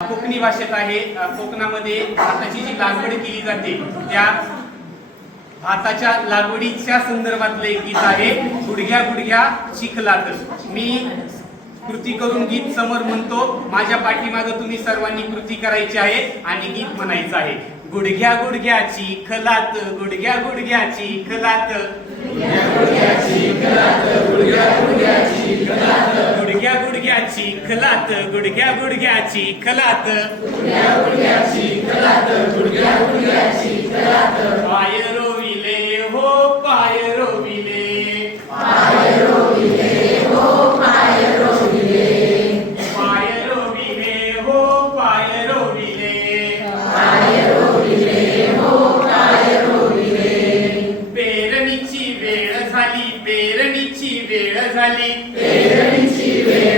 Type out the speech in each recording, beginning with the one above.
कोकणी भाषेत आहे. कोकणामध्ये भाताची जी लागवड केली जाते त्या भाताच्या लागवडीच्या संदर्भातलं एक गीत आहे गुडघ्या गुडघ्या चिखलात. मी कृती करून गीत समोर म्हणतो माझ्या पाठीमागं तुम्ही सर्वांनी कृती करायची आहे आणि गीत म्हणायचं आहे. गुडघ्या गुडघ्या चिखलात. गुडघ्या गुडघ्या चिखलात गुडघ्या गुडघ्या चिखलात. गुडघ्या गुडघ्या रोविले पाय रोविले हो पाय रोविले. पाय रोविले हो पाय रोविले. पेरणीची वेळ झाली पेरणीची वेळ झाली. पेरणीची वेळ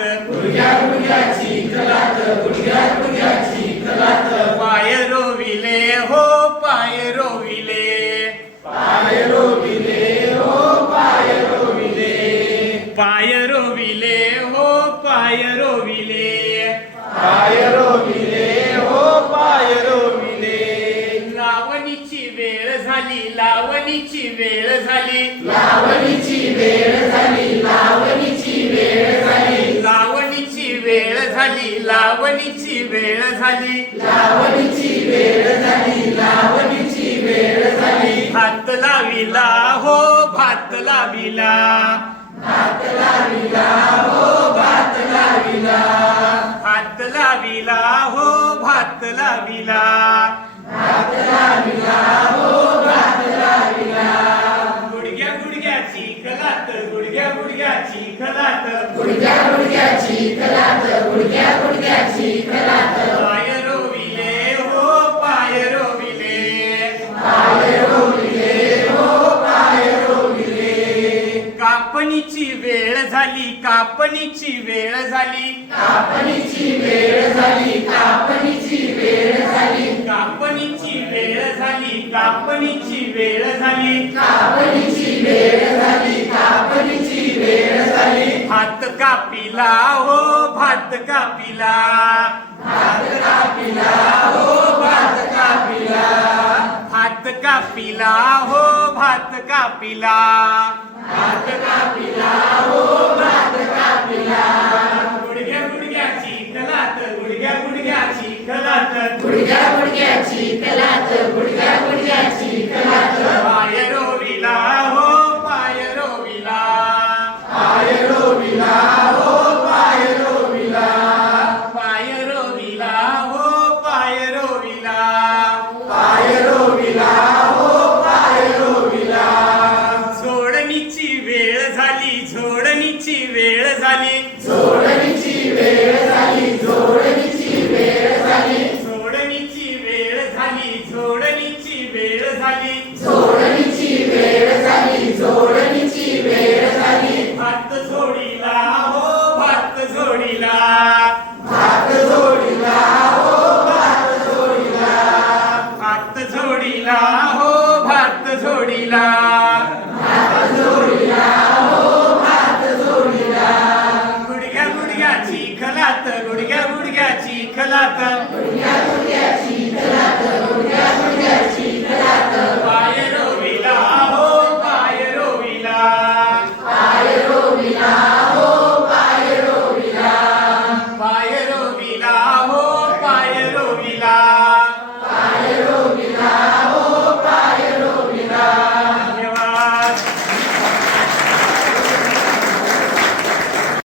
कलाकार गुडघ्या गुडघ्याची कलाकार गुडघ्या गुडघ्याची कलाकार पाय रोविले हो पाय रोविले पाय रोविले हो पाय रोविले पाय रोविले हो पाय रोविले. पाय रोविले हो पाय रोविले. लावणीची वेळ झाली लावणीची वेळ झाली. लावणीची वेळ झाली लावणीची वेळ झाली. भात लाविला हो भात लाविला. भात लाविला हो भात लाविला. गुडघ्या गुडघ्या गुडघ्याची खलात पाय रोविले हो पाय रोविले. कापणीची वेळ झाली कापणीची वेळ झाली. कापणीची वेळ झाली कापणीची वेळ कापिला हो भात कापिला भात कापिला हो भात कापिला भात कापिला हो भात कापिला भात कापिला हो जोडणीची वेळ झाली. जोडणीची वेळ झाली जोडणी कलाकार